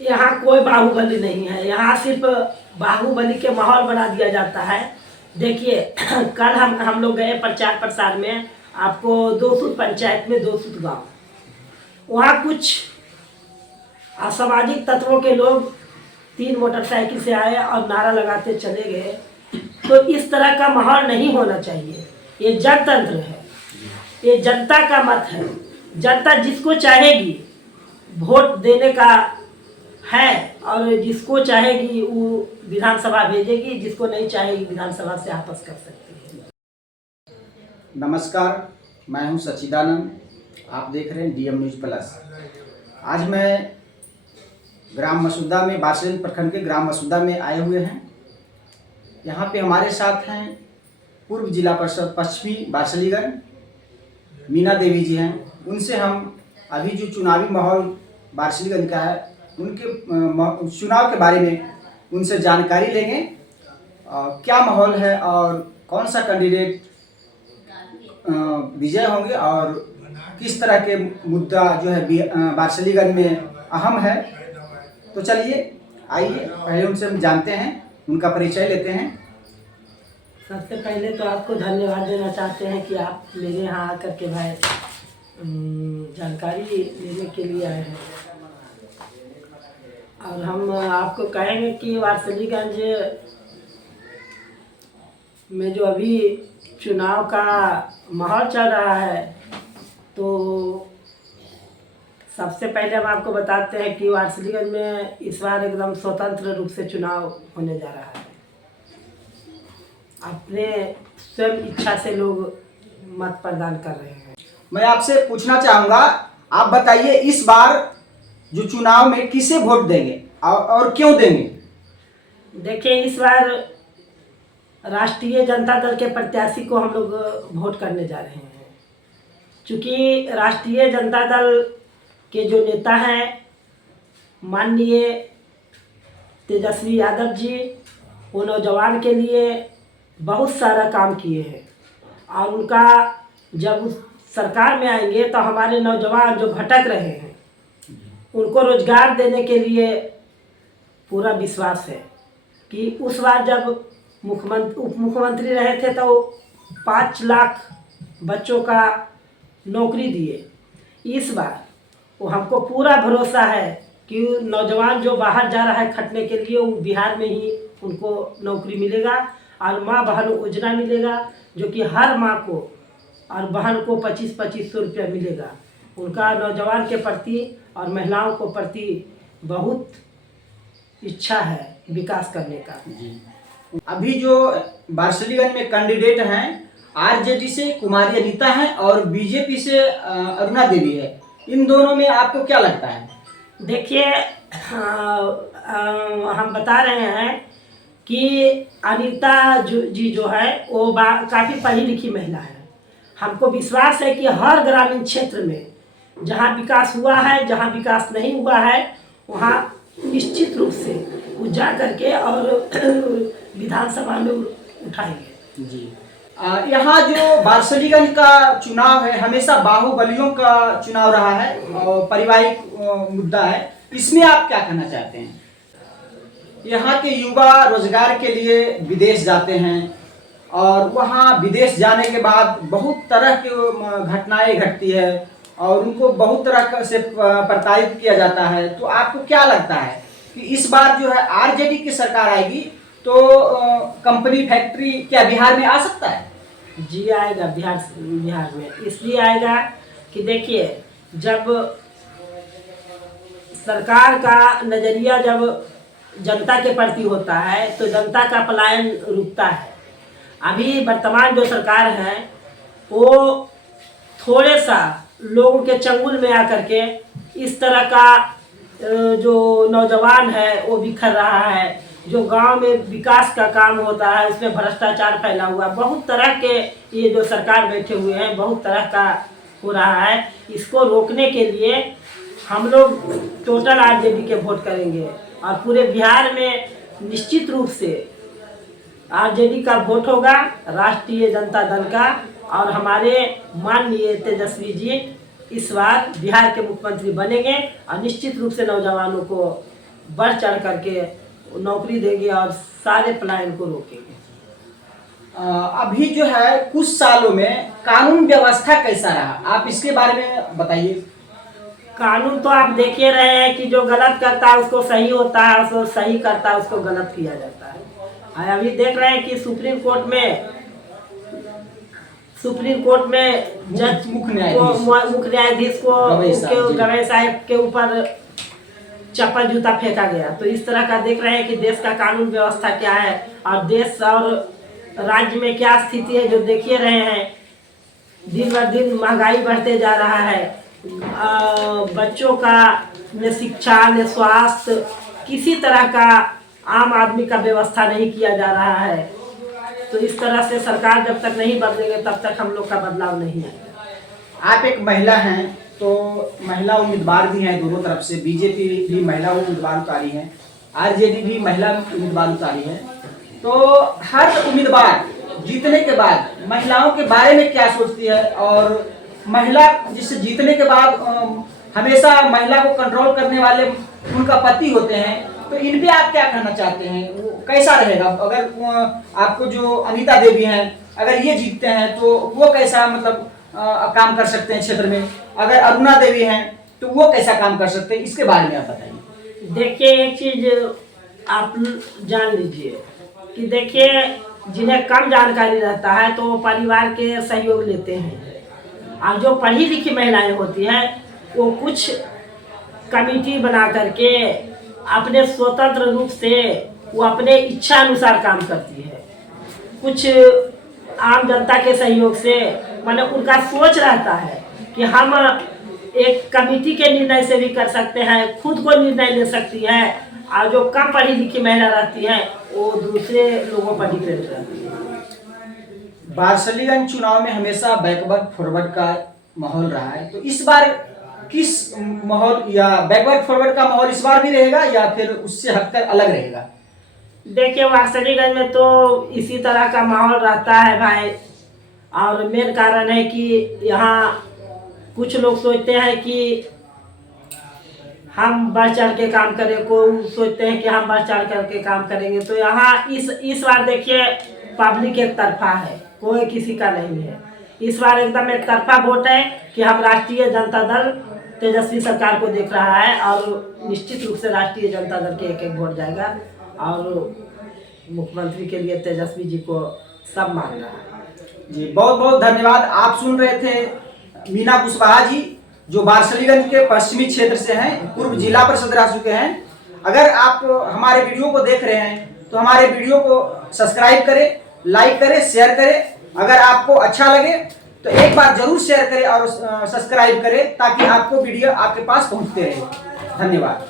यहाँ कोई बाहुबली नहीं है। यहाँ सिर्फ बाहुबली के माहौल बना दिया जाता है। देखिए कल हम लोग गए प्रचार प्रसार में, आपको दोसूद पंचायत में, दोसूद गांव, वहाँ कुछ असामाजिक तत्वों के लोग 3 मोटरसाइकिल से आए और नारा लगाते चले गए। तो इस तरह का माहौल नहीं होना चाहिए। ये जनतंत्र है, ये जनता का मत है। जनता जिसको चाहेगी वोट देने का है, और जिसको चाहेगी वो विधानसभा भेजेगी, जिसको नहीं चाहेगी विधानसभा से आपस कर सकती है। नमस्कार, मैं हूं सच्चिदानंद। आप देख रहे हैं डीएम न्यूज प्लस। आज मैं ग्राम मसूदा में, बारसली प्रखंड के ग्राम मसूदा में आए हुए हैं। यहाँ पे हमारे साथ हैं पूर्व जिला परिषद पश्चिमी बारसलीगंज मीना देवी जी हैं। उनसे हम अभी जो चुनावी माहौल बारसलीगंज का है उनके चुनाव के बारे में उनसे जानकारी लेंगे। क्या माहौल है और कौन सा कैंडिडेट विजय होंगे और किस तरह के मुद्दा जो है बारसलीगंज में अहम है। तो चलिए आइए पहले उनसे हम जानते हैं, उनका परिचय लेते हैं। सबसे पहले तो आपको धन्यवाद देना चाहते हैं कि आप मेरे यहाँ आकर के भाई जानकारी लेने के लिए आए हैं। और हम आपको कहेंगे कि बारसलीगंज में जो अभी चुनाव का माहौल चल रहा है, तो सबसे पहले हम आपको बताते हैं कि बारसलीगंज में इस बार एकदम स्वतंत्र रूप से चुनाव होने जा रहा है। अपने स्वयं इच्छा से लोग मत प्रदान कर रहे हैं। मैं आपसे पूछना चाहूँगा, आप बताइए इस बार जो चुनाव में किसे वोट देंगे और क्यों देंगे? देखिए, इस बार राष्ट्रीय जनता दल के प्रत्याशी को हम लोग वोट करने जा रहे हैं। चूँकि राष्ट्रीय जनता दल के जो नेता हैं माननीय तेजस्वी यादव जी, वो नौजवान के लिए बहुत सारा काम किए हैं। और उनका जब उस सरकार में आएंगे तो हमारे नौजवान जो भटक रहे हैं उनको रोजगार देने के लिए पूरा विश्वास है कि उस बार जब उप मुख्यमंत्री रहे थे तो 5 लाख बच्चों का नौकरी दिए। इस बार वो हमको पूरा भरोसा है कि नौजवान जो बाहर जा रहा है खटने के लिए, वो बिहार में ही उनको नौकरी मिलेगा। और माँ बहन योजना मिलेगा, जो कि हर माँ को और बहन को 2500 रुपया मिलेगा। उनका नौजवान के प्रति और महिलाओं को प्रति बहुत इच्छा है विकास करने का। अभी जो बारसलीगंज में कैंडिडेट हैं, आरजेडी से कुमारी अनीता हैं और बीजेपी से अरुणा देवी है। इन दोनों में आपको क्या लगता है? देखिए, हम बता रहे हैं कि अनीता जी जो है वो काफ़ी पढ़ी लिखी महिला है। हमको विश्वास है कि हर ग्रामीण क्षेत्र में जहाँ विकास हुआ है, जहाँ विकास नहीं हुआ है, वहाँ निश्चित रूप से वो जा करके और विधानसभा में उठाएंगे। जी, यहाँ जो बारसलीगंज का चुनाव है हमेशा बाहुबलियों का चुनाव रहा है और पारिवारिक मुद्दा है। इसमें आप क्या कहना चाहते हैं? यहाँ के युवा रोजगार के लिए विदेश जाते हैं और वहाँ विदेश जाने के बाद बहुत तरह की घटनाएं घटती है और उनको बहुत तरह से प्रताड़ित किया जाता है। तो आपको क्या लगता है कि इस बार जो है आरजेडी की सरकार आएगी तो कंपनी फैक्ट्री क्या बिहार में आ सकता है? जी आएगा। बिहार में इसलिए आएगा कि देखिए, जब सरकार का नज़रिया जब जनता के प्रति होता है तो जनता का पलायन रुकता है। अभी वर्तमान जो सरकार है वो थोड़े सा लोगों के चंगुल में आकर के इस तरह का जो नौजवान है वो बिखर रहा है। जो गांव में विकास का काम होता है उसमें भ्रष्टाचार फैला हुआ, बहुत तरह के ये जो सरकार बैठे हुए हैं बहुत तरह का हो रहा है। इसको रोकने के लिए हम लोग टोटल आरजेडी के वोट करेंगे और पूरे बिहार में निश्चित रूप से आरजेडी का वोट होगा, राष्ट्रीय जनता दल का। और हमारे माननीय तेजस्वी जी इस बार बिहार के मुख्यमंत्री बनेंगे और निश्चित रूप से नौजवानों को बढ़ चढ़ करके नौकरी देंगे और सारे पलायन को रोकेंगे। अभी जो है कुछ सालों में कानून व्यवस्था कैसा रहा, आप इसके बारे में बताइए। कानून तो आप देख ही रहे हैं कि जो गलत करता है उसको सही होता है, उसको सही करता है उसको गलत किया जाता है। और अभी देख रहे हैं कि सुप्रीम कोर्ट में जज मुख्य न्यायाधीश को गवई गवई साहब के ऊपर चप्पल जूता फेंका गया। तो इस तरह का देख रहे हैं कि देश का कानून व्यवस्था क्या है और देश और राज्य में क्या स्थिति है, जो देख ही रहे हैं। दिन ब दिन महंगाई बढ़ते जा रहा है, बच्चों का न शिक्षा न स्वास्थ्य, किसी तरह का आम आदमी का व्यवस्था नहीं किया जा रहा है। तो इस तरह से सरकार जब तक नहीं बदलेंगे तब तक हम लोग का बदलाव नहीं आएगा। आप एक महिला हैं, तो महिला उम्मीदवार भी हैं दोनों तरफ से, बीजेपी भी महिला उम्मीदवार उतारी है, आरजेडी भी महिला उम्मीदवार उतारी है। तो हर उम्मीदवार जीतने के बाद महिलाओं के बारे में क्या सोचती है, और महिला जिससे जीतने के बाद हमेशा महिला को कंट्रोल करने वाले उनका पति होते हैं, तो इन पे आप क्या कहना चाहते हैं, वो कैसा रहेगा? अगर आपको जो अनीता देवी हैं अगर ये जीतते हैं तो वो कैसा मतलब काम कर सकते हैं क्षेत्र में, अगर अरुणा देवी हैं तो वो कैसा काम कर सकते हैं, इसके बारे में आप बताइए। देखिए एक चीज आप जान लीजिए कि देखिए जिन्हें कम जानकारी रहता है तो वो परिवार के सहयोग लेते हैं, और जो पढ़ी लिखी महिलाएं होती हैं वो कुछ कमेटी बना करके अपने स्वतंत्र रूप से वो अपने इच्छा अनुसार काम करती है। कुछ आम जनता के सहयोग से, मतलब उनका सोच रहता है कि हम एक कमेटी के निर्णय से भी कर सकते हैं, खुद को निर्णय ले सकती है। और जो कम पढ़ी लिखी महिला रहती है वो दूसरे लोगों पर डिपेंड रहती है। बारसलीगंज चुनाव में हमेशा बैकवर्ड फॉरवर्ड का माहौल रहा है, तो इस बार किस माहौल या बैकवर्ड फॉरवर्ड का माहौल इस बार भी रहेगा या फिर उससे हटकर अलग रहेगा? देखिए बारसलीगंज में तो इसी तरह का माहौल रहता है भाई, और मेन कारण है कि यहाँ कुछ लोग सोचते हैं कि हम बढ़ चढ़ के काम करें, को सोचते हैं कि हम बढ़ चढ़ करके काम करेंगे। तो यहाँ इस बार देखिए पब्लिक एक तरफा है, कोई किसी का नहीं है। इस बार एकदम एक तरफा वोट है कि हम राष्ट्रीय जनता दल तेजस्वी सरकार को देख रहा है, और निश्चित रूप से राष्ट्रीय जनता दल के एक वोट जाएगा, और मुख्यमंत्री के लिए तेजस्वी जी को सब मान रहा है। जी बहुत बहुत धन्यवाद। आप सुन रहे थे मीना कुशवाहा जी, जो बारसलीगंज के पश्चिमी क्षेत्र से हैं, पूर्व जिला परिषद रह चुके हैं। अगर आप हमारे वीडियो को देख रहे हैं तो हमारे वीडियो को सब्सक्राइब करें, लाइक करें, शेयर करें। अगर आपको अच्छा लगे तो एक बार जरूर शेयर करें और सब्सक्राइब करें, ताकि आपको वीडियो आपके पास पहुंचते रहे। धन्यवाद।